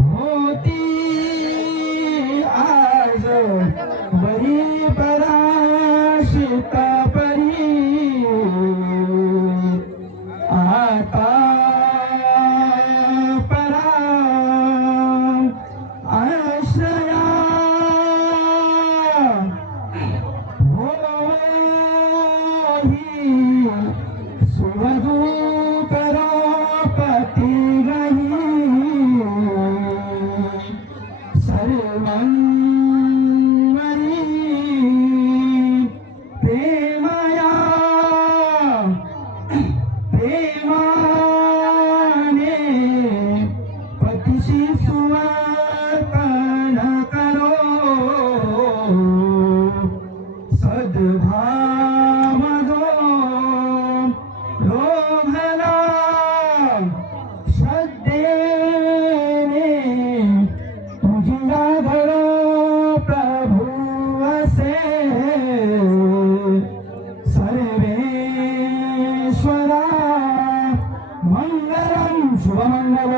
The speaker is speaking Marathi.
होती. आज बरी पराशिता. మంగళం శుభమంగళ